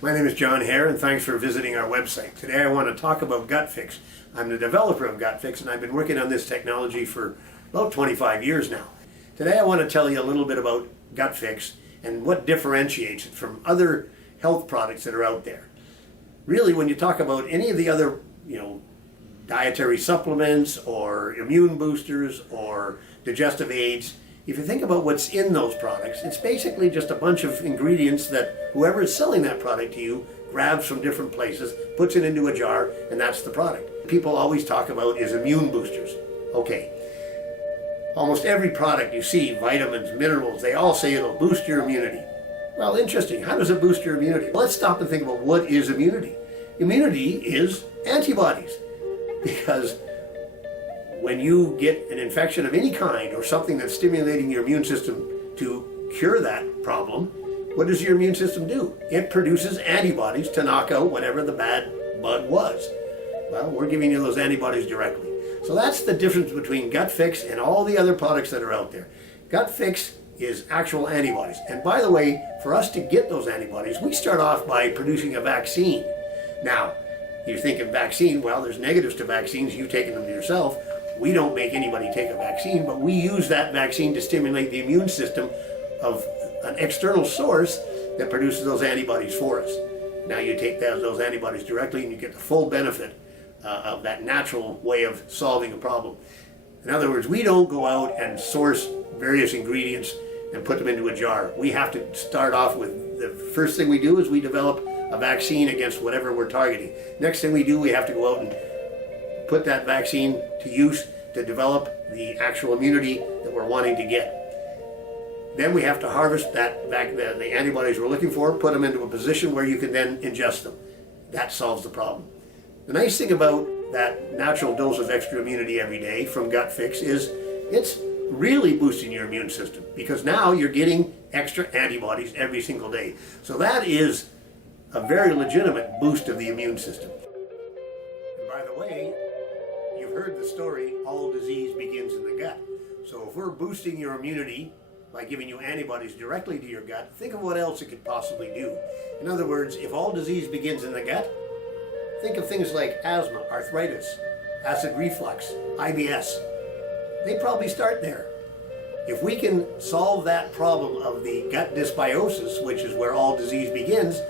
My name is John Hare, and thanks for visiting our website. Today I want to talk about GutFix. I'm the developer of GutFix, and I've been working on this technology for about 25 years now. Today I want to tell you a little bit about GutFix and what differentiates it from other health products that are out there. Really, when you talk about any of the other, dietary supplements or immune boosters or digestive aids, if you think about what's in those products, it's basically just a bunch of ingredients that whoever is selling that product to you grabs from different places, puts it into a jar, and that's the product. People always talk about is immune boosters. Okay. Almost every product you see, vitamins, minerals, they all say it'll boost your immunity. Well, interesting. How does it boost your immunity? Let's stop and think about what is immunity. Immunity is antibodies. Because when you get an infection of any kind or something that's stimulating your immune system to cure that problem, what does your immune system do? It produces antibodies to knock out whatever the bad bug was. Well, we're giving you those antibodies directly. So that's the difference between GutFix and all the other products that are out there. GutFix is actual antibodies. And by the way, for us to get those antibodies, we start off by producing a vaccine. Now, you think of vaccine, well, there's negatives to vaccines, you've taken them yourself. We don't make anybody take a vaccine, but we use that vaccine to stimulate the immune system of an external source that produces those antibodies for us. Now you take those antibodies directly and you get the full benefit of that natural way of solving a problem. In other words, we don't go out and source various ingredients and put them into a jar. We have to start off with, the first thing we do is we develop a vaccine against whatever we're targeting. Next thing we do, we have to go out and put that vaccine to use to develop the actual immunity that we're wanting to get. Then we have to harvest the antibodies we're looking for, put them into a position where you can then ingest them. That solves the problem. The nice thing about that natural dose of extra immunity every day from GutFix is it's really boosting your immune system, because now you're getting extra antibodies every single day. So that is a very legitimate boost of the immune system. And by the way, you've heard the story, all disease begins in the gut. So if we're boosting your immunity by giving you antibodies directly to your gut, think of what else it could possibly do. In other words, if all disease begins in the gut, think of things like asthma, arthritis, acid reflux, IBS. They probably start there. If we can solve that problem of the gut dysbiosis, which is where all disease begins,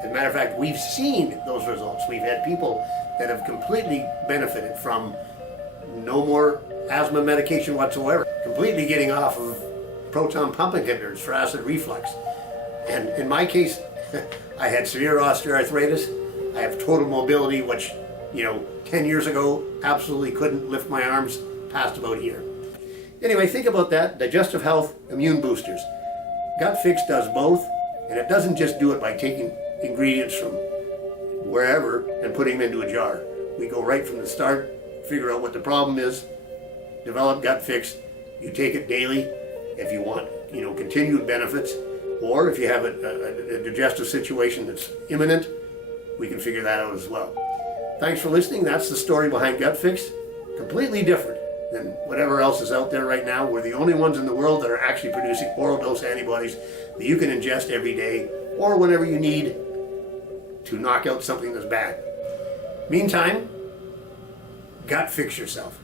as a matter of fact, we've seen those results. We've had people that have completely benefited from no more asthma medication whatsoever, completely getting off of proton pump inhibitors for acid reflux. And in my case, I had severe osteoarthritis. I have total mobility, which, 10 years ago, absolutely couldn't lift my arms past about here. Anyway, think about that. Digestive health, immune boosters. GutFix does both, and it doesn't just do it by taking ingredients from wherever and putting them into a jar. We go right from the start, figure out what the problem is, develop GutFix. You take it daily if you want, continued benefits, or if you have a digestive situation that's imminent, we can figure that out as well. Thanks for listening. That's the story behind GutFix. Completely different than whatever else is out there right now. We're the only ones in the world that are actually producing oral dose antibodies that you can ingest every day or whenever you need to knock out something that's bad. Meantime, GutFix yourself.